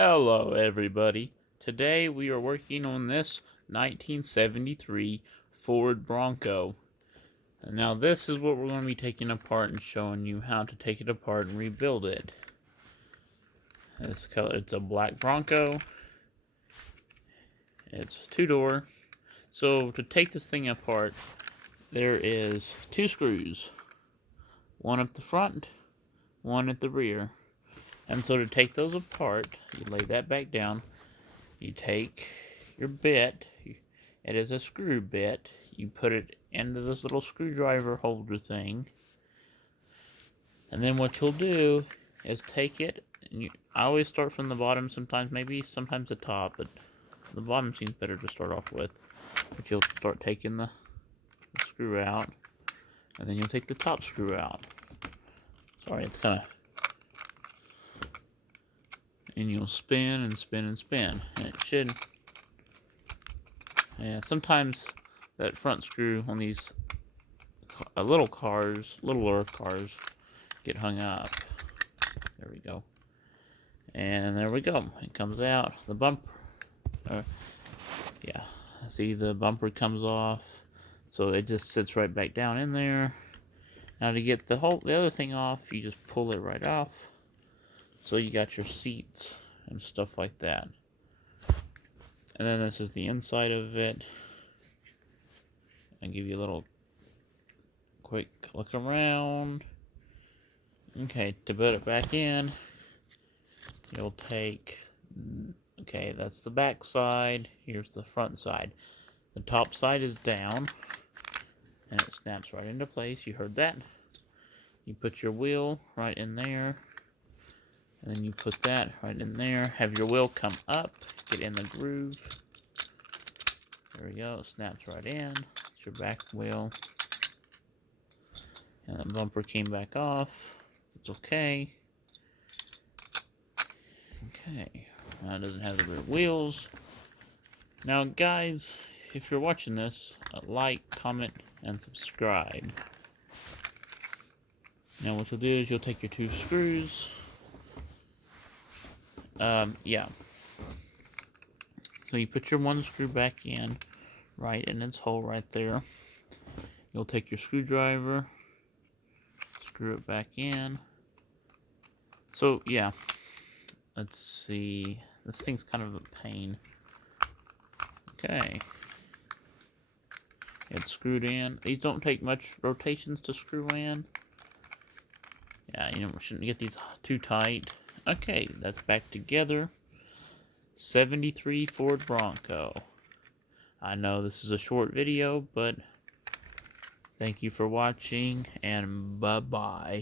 Hello everybody. Today we are working on this 1973 Ford Bronco. And now this is what we're going to be taking apart and showing you how to take it apart and rebuild it. This color, it's a black Bronco. It's two-door. So to take this thing apart, there is two screws. One at the front, one at the rear. And so to take those apart, you lay that back down. You take your bit, it is a screw bit, you put it into this little screwdriver holder thing, and then what you'll do is take it, and I always start from the bottom, sometimes the top, but the bottom seems better to start off with. But you'll start taking the screw out, and then you'll take the top screw out. Sorry, it's kind of... And you'll spin and spin and spin, and it should... Yeah, sometimes that front screw on these littler cars get hung up. There we go. And there we go. It comes out. The bumper. Yeah. See, the bumper comes off. So it just sits right back down in there. Now to get the other thing off, you just pull it right off. So you got your seats and stuff like that. And then this is the inside of it. And give you a little quick look around. Okay, to put it back in, you'll take, okay, that's the back side. Here's the front side. The top side is down, and it snaps right into place. You heard that. You put your wheel right in there, and then you put that right in there. Have your wheel come up, get in the groove. There we go, it snaps right in. It's your back wheel. And the bumper came back off. It's okay. Okay, now it doesn't have the rear wheels. Now guys, if you're watching this, like, comment, and subscribe. Now what you'll do is you'll take your two screws. Yeah. So you put your one screw back in, right in its hole right there. You'll take your screwdriver, screw it back in. So yeah, let's see. This thing's kind of a pain. Okay. It's screwed in. These don't take much rotations to screw in. Yeah, you shouldn't get these too tight. Okay, that's back together. 73 Ford Bronco. I know this is a short video, but thank you for watching, and bye-bye.